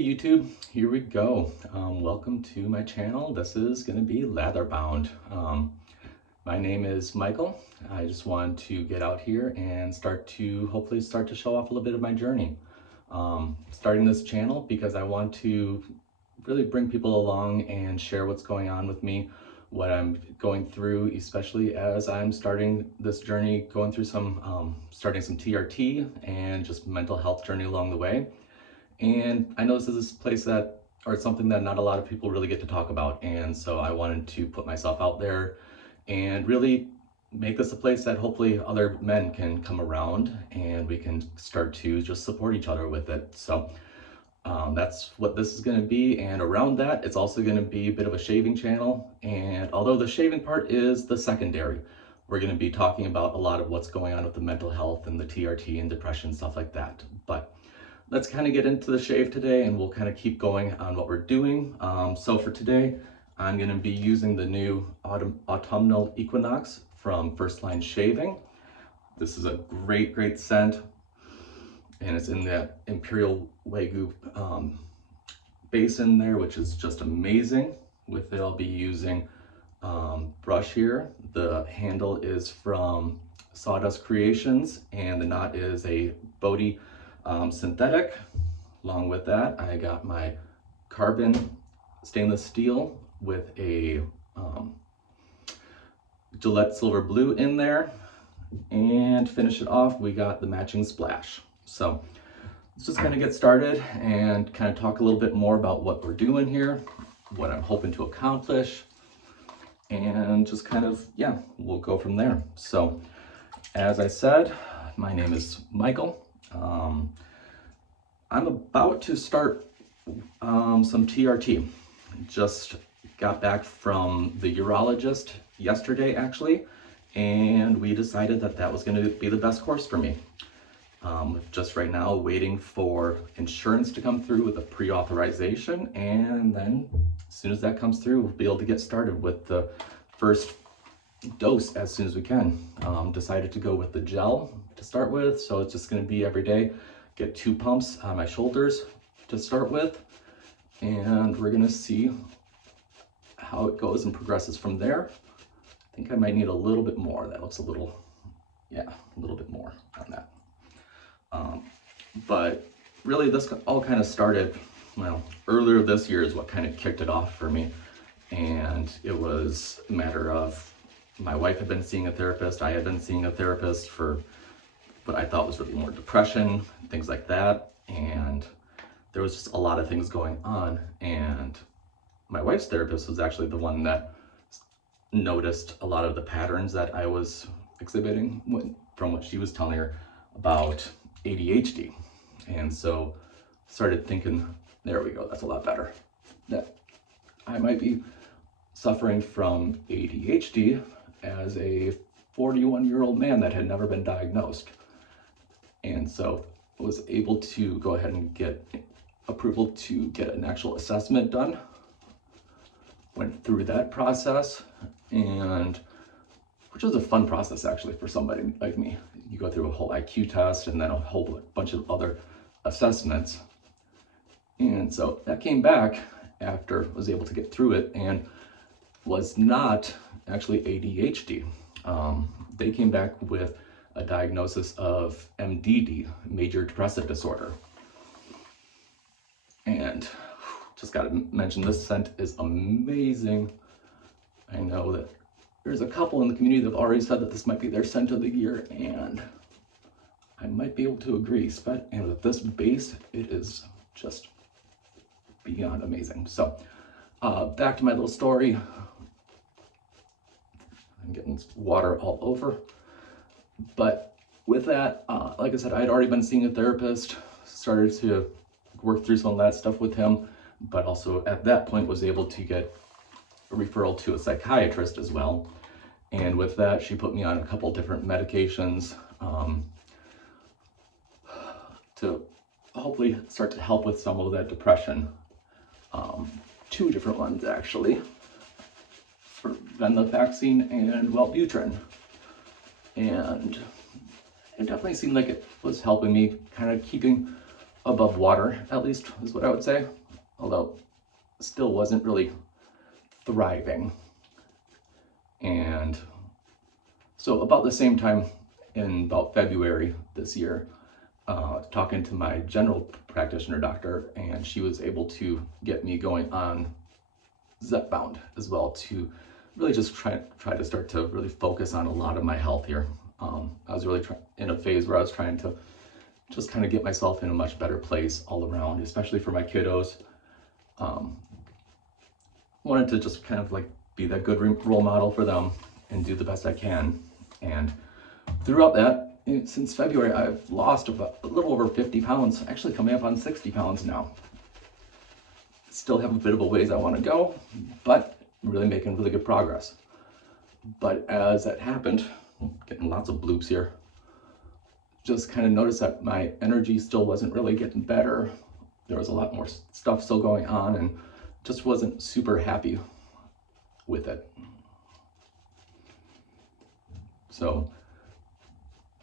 Okay, YouTube, here we go. Welcome to my channel. This is going to be Latherbound. My name is Michael. I just wanted to get out here and hopefully start to show off a little bit of my journey. Starting this channel because I want to really bring people along and share what's going on with me, what I'm going through, especially as I'm starting this journey, going through starting some TRT and just mental health journey along the way. And I know this is this place or something that not a lot of people really get to talk about. And so I wanted to put myself out there and really make this a place that hopefully other men can come around and we can start to just support each other with it. So that's what this is going to be. And around that, it's also going to be a bit of a shaving channel. And although the shaving part is the secondary, we're going to be talking about a lot of what's going on with the mental health and the TRT and depression, stuff like that. But let's kind of get into the shave today and we'll kind of keep going on what we're doing. So for today, I'm going to be using the new autumnal equinox from First Line Shaving. This is a great scent, and it's in that Imperial Wagyu base in there, which is just amazing. With it, I'll be using brush here. The handle is from Sawdust Creations, and the knot is a Bodhi synthetic. Along with that, I got my carbon stainless steel with a Gillette Silver Blue in there, and finish it off, we got the matching splash. So let's just kind of get started and kind of talk a little bit more about what we're doing here, what I'm hoping to accomplish, and just kind of, yeah, we'll go from there. So as I said, my name is Michael. I'm about to start some TRT. Just got back from the urologist yesterday, actually, and we decided that that was going to be the best course for me. Just right now waiting for insurance to come through with a pre-authorization, and then as soon as that comes through, we'll be able to get started with the first dose as soon as we can. Decided to go with the gel to start with, so it's just going to be every day. Get 2 pumps on my shoulders to start with, and we're going to see how it goes and progresses from there. I think I might need a little bit more. That looks a little bit more on that. But really this all kind of started, well, earlier this year is what kind of kicked it off for me. And it was a matter of my wife had been seeing a therapist, I had been seeing a therapist for what I thought was really more depression, things like that. And there was just a lot of things going on. And my wife's therapist was actually the one that noticed a lot of the patterns that I was exhibiting from what she was telling her about ADHD. And so started thinking, there we go, that's a lot better, that I might be suffering from ADHD as a 41-year-old man that had never been diagnosed. And so I was able to go ahead and get approval to get an actual assessment done. Went through that process, and which was a fun process actually for somebody like me. You go through a whole IQ test and then a whole bunch of other assessments. And so that came back after I was able to get through it and was not actually ADHD. They came back with a diagnosis of MDD, major depressive disorder. And just got to mention, this scent is amazing. I know that there's a couple in the community that have already said that this might be their scent of the year, and I might be able to agree. And with this base, it is just beyond amazing. So back to my little story. I'm getting water all over. But with that, like I said, I had already been seeing a therapist, started to work through some of that stuff with him, but also at that point was able to get a referral to a psychiatrist as well. And with that, she put me on a couple different medications to hopefully start to help with some of that depression. 2 different ones actually, for venlafaxine and Wellbutrin. And it definitely seemed like it was helping me kind of keeping above water, at least is what I would say, although still wasn't really thriving. And so about the same time, in about February this year, talking to my general practitioner doctor, and she was able to get me going on Latherbound as well, to really just try to start to really focus on a lot of my health here. I was really in a phase where I was trying to just kind of get myself in a much better place all around, especially for my kiddos. Wanted to just kind of like be that good role model for them and do the best I can. And throughout that, since February, I've lost about a little over 50 pounds, actually coming up on 60 pounds now. Still have a bit of a ways I want to go, but really making really good progress. But as that happened, getting lots of bloops here, just kind of noticed that my energy still wasn't really getting better. There was a lot more stuff still going on, and just wasn't super happy with it. So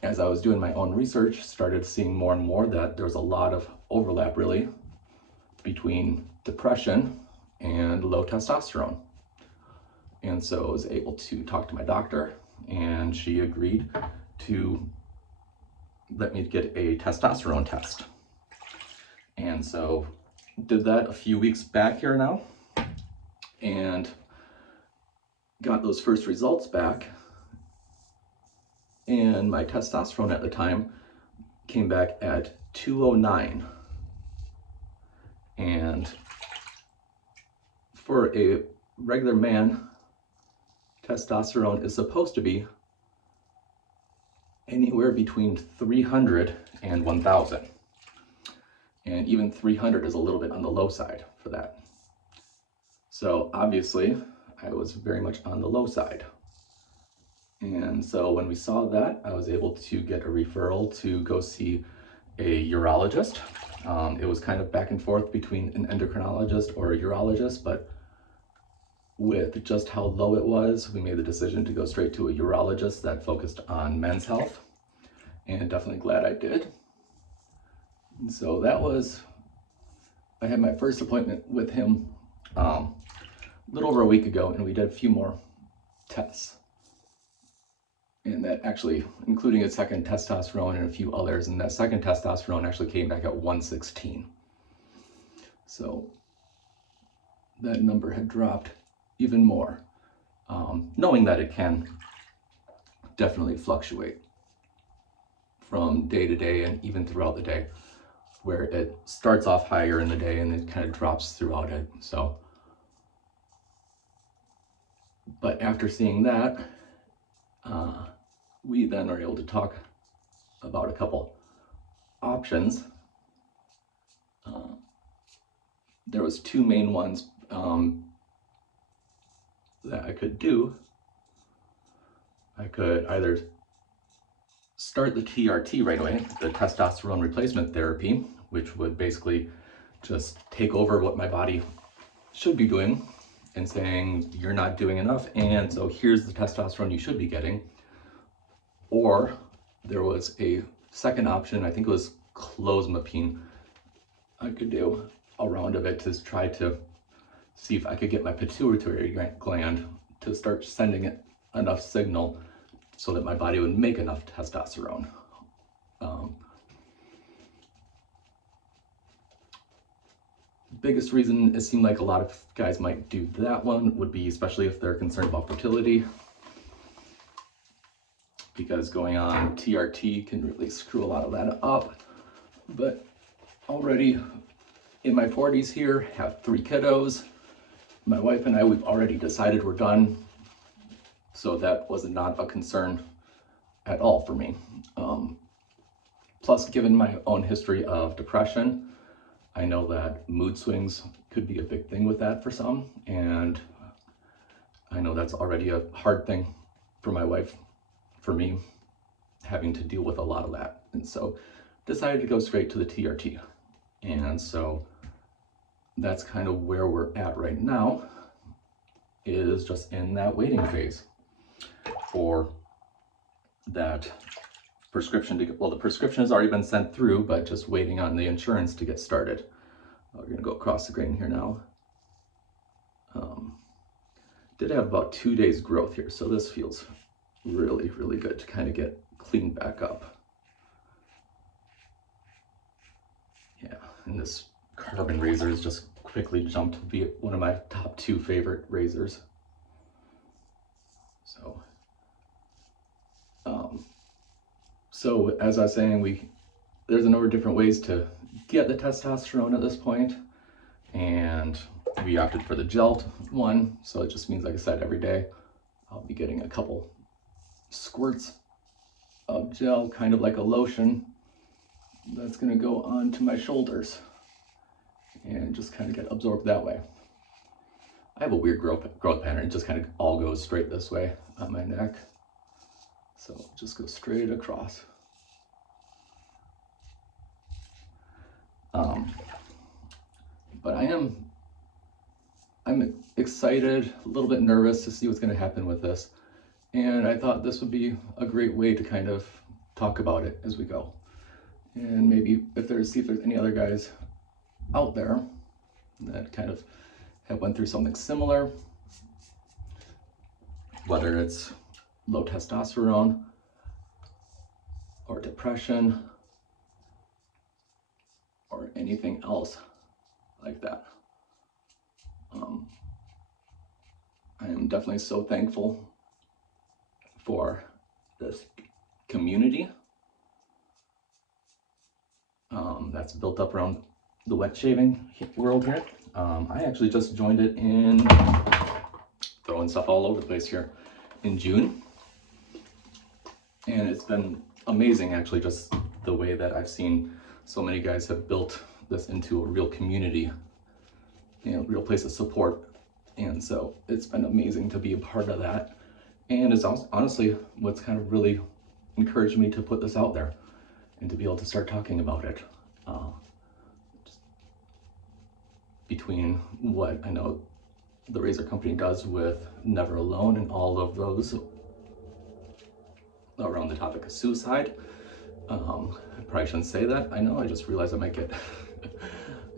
as I was doing my own research, started seeing more and more that there was a lot of overlap really between depression and low testosterone. And so I was able to talk to my doctor, and she agreed to let me get a testosterone test. And so did that a few weeks back here now, and got those first results back. And my testosterone at the time came back at 209. And for a regular man, testosterone is supposed to be anywhere between 300 and 1,000. And even 300 is a little bit on the low side for that. So obviously, I was very much on the low side. And so when we saw that, I was able to get a referral to go see a urologist. It was kind of back and forth between an endocrinologist or a urologist, but with just how low it was, we made the decision to go straight to a urologist that focused on men's health, and definitely glad I did. And so that was, I had my first appointment with him a little over a week ago, and we did a few more tests. And that actually, including a second testosterone and a few others, and that second testosterone actually came back at 116. So that number had dropped even more, knowing that it can definitely fluctuate from day to day and even throughout the day, where it starts off higher in the day and it kind of drops throughout it. So, but after seeing that, we then are able to talk about a couple options. There was two main ones that I could do. I could either start the TRT right away, the testosterone replacement therapy, which would basically just take over what my body should be doing and saying, you're not doing enough, and so here's the testosterone you should be getting. Or there was a second option, I think it was clozapine, I could do a round of it to try to see if I could get my pituitary gland to start sending it enough signal so that my body would make enough testosterone. Biggest reason it seemed like a lot of guys might do that one would be especially if they're concerned about fertility, because going on TRT can really screw a lot of that up. But already in my 40s here, have 3 kiddos. My wife and I, we've already decided we're done. So that was not a concern at all for me. Plus, given my own history of depression, I know that mood swings could be a big thing with that for some. And I know that's already a hard thing for my wife, for me, having to deal with a lot of that. And so decided to go straight to the TRT. And so that's kind of where we're at right now, is just in that waiting phase for that prescription to get, well, the prescription has already been sent through, but just waiting on the insurance to get started. We're gonna go across the grain here now. Did have about 2 days growth here, so this feels really, really good to kind of get cleaned back up. Yeah, and this carbon razor has just quickly jumped to be one of my top 2 favorite razors. So as I was saying, there's a number of different ways to get the testosterone at this point, and we opted for the gel one, so it just means, like I said, every day I'll be getting a couple squirts of gel, kind of like a lotion, that's gonna go onto my shoulders and just kind of get absorbed that way. I have a weird growth pattern. It just kind of all goes straight this way on my neck. So just go straight across. But I'm excited, a little bit nervous to see what's going to happen with this. And I thought this would be a great way to kind of talk about it as we go. And maybe see if there's any other guys out there that kind of have went through something similar, whether it's low testosterone or depression or anything else like that. I am definitely so thankful for this community that's built up around the wet shaving world here. I actually just joined it in, throwing stuff all over the place here, in June. And it's been amazing, actually, just the way that I've seen so many guys have built this into a real community, real place of support. And so it's been amazing to be a part of that. And it's honestly what's kind of really encouraged me to put this out there and to be able to start talking about it. Between what I know the razor company does with Never Alone and all of those around the topic of suicide. I probably shouldn't say that. I know, I just realized I might get,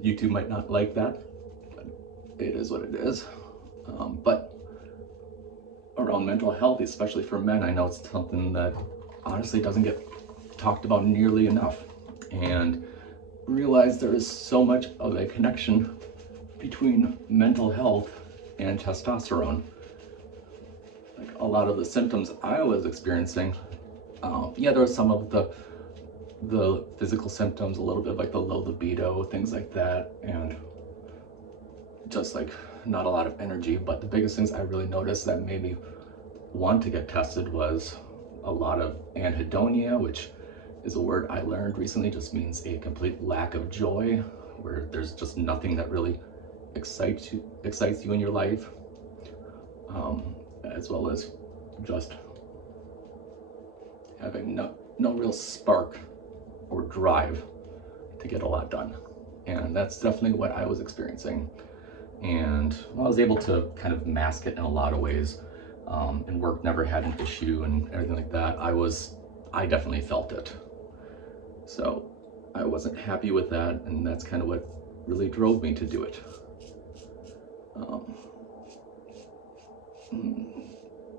YouTube might not like that, but it is what it is. But around mental health, especially for men, I know it's something that honestly doesn't get talked about nearly enough. And realize there is so much of a connection between mental health and testosterone. Like a lot of the symptoms I was experiencing, yeah, there was some of the physical symptoms, a little bit like the low libido, things like that, and just like not a lot of energy. But the biggest things I really noticed that made me want to get tested was a lot of anhedonia, which is a word I learned recently, just means a complete lack of joy, where there's just nothing that really excites you in your life, as well as just having no real spark or drive to get a lot done. And that's definitely what I was experiencing. And I was able to kind of mask it in a lot of ways. And work never had an issue and everything like that. I definitely felt it. So I wasn't happy with that, and that's kind of what really drove me to do it.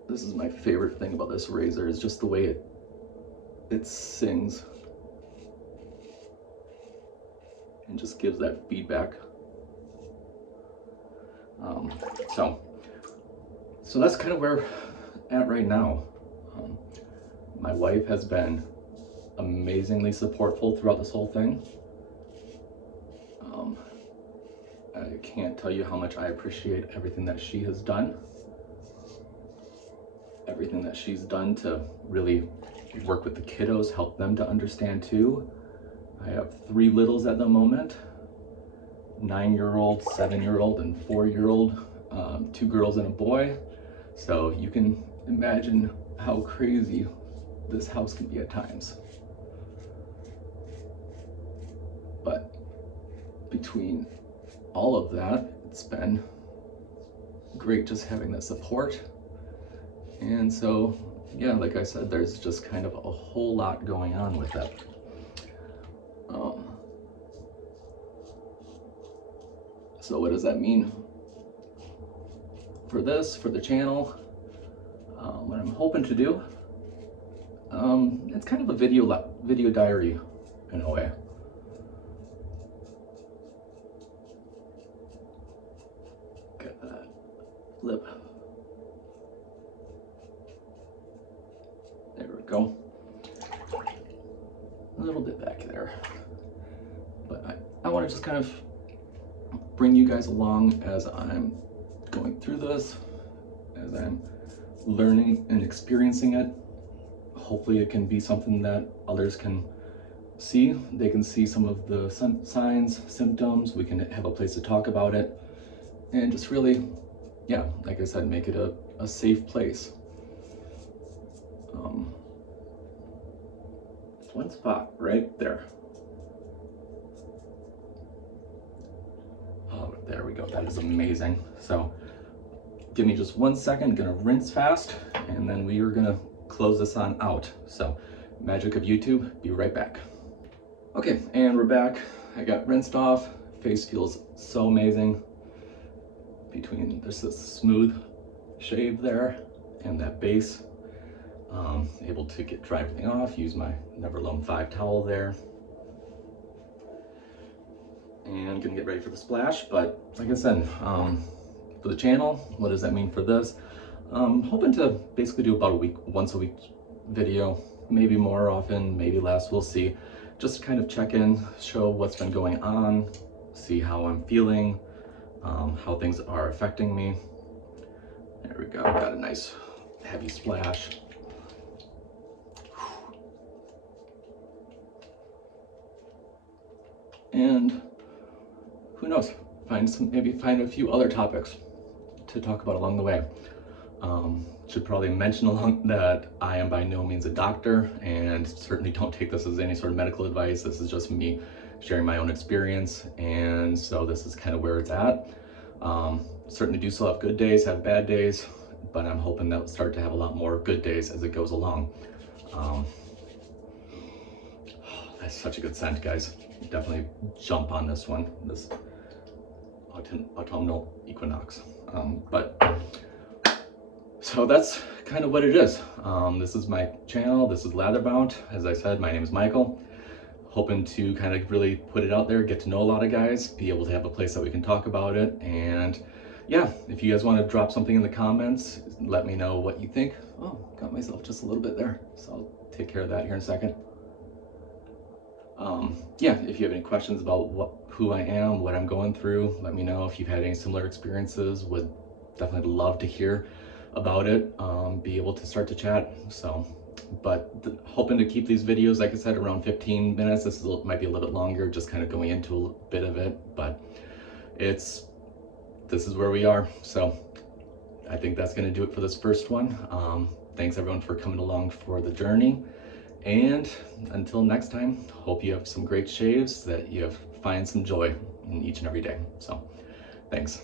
This is my favorite thing about this razor, is just the way it sings and just gives that feedback. So that's kind of where we're at right now. My wife has been amazingly supportful throughout this whole thing. I can't tell you how much I appreciate everything that she has done. Everything that she's done to really work with the kiddos, help them to understand too. I have 3 littles at the moment, 9-year-old, 7-year-old, and 4-year-old, 2 girls and a boy. So you can imagine how crazy this house can be at times. But between all of that, it's been great just having that support. And so yeah, like I said, there's just kind of a whole lot going on with that. So what does that mean for this, for the channel? What I'm hoping to do, it's kind of a video diary in a way. Get that lip. There we go. A little bit back there. But I want to just kind of bring you guys along as I'm going through this, as I'm learning and experiencing it. Hopefully it can be something that others can see. They can see some of the signs, symptoms. We can have a place to talk about it. And just really, yeah, like I said, make it a safe place. One spot right there. Oh, there we go. That is amazing. So give me just 1 second. I'm gonna rinse fast, and then we are gonna close this on out. So magic of YouTube, be right back. Okay, and we're back. I got rinsed off. Face feels so amazing. There's this smooth shave there and that base. Able to dry everything off, use my Neverlone 5 towel there. And gonna get ready for the splash, but like I said, for the channel, what does that mean for this? Hoping to basically do about once a week video, maybe more often, maybe less, we'll see. Just kind of check in, show what's been going on, see how I'm feeling, how things are affecting me. There we go, got a nice heavy splash. And who knows, maybe find a few other topics to talk about along the way. Should probably mention along that I am by no means a doctor, and certainly don't take this as any sort of medical advice. This is just me sharing my own experience, and so this is kind of where it's at. Certainly do still have good days, have bad days, but I'm hoping that we'll start to have a lot more good days as it goes along. That's such a good scent, guys. Definitely jump on this one, this autumnal equinox. So that's kind of what it is. This is my channel. This is Latherbound. As I said, my name is Michael. Hoping to kind of really put it out there, get to know a lot of guys, be able to have a place that we can talk about it. And yeah, if you guys want to drop something in the comments, let me know what you think. Oh, got myself just a little bit there. So I'll take care of that here in a second. Yeah, if you have any questions about who I am, what I'm going through, let me know. If you've had any similar experiences, would definitely love to hear about it, be able to start to chat. So, but hoping to keep these videos, like I said, around 15 minutes. This might be a little bit longer, just kind of going into a bit of it, but this is where we are. So I think that's going to do it for this first one. Thanks everyone for coming along for the journey. And until next time, hope you have some great shaves, that you find some joy in each and every day. So thanks.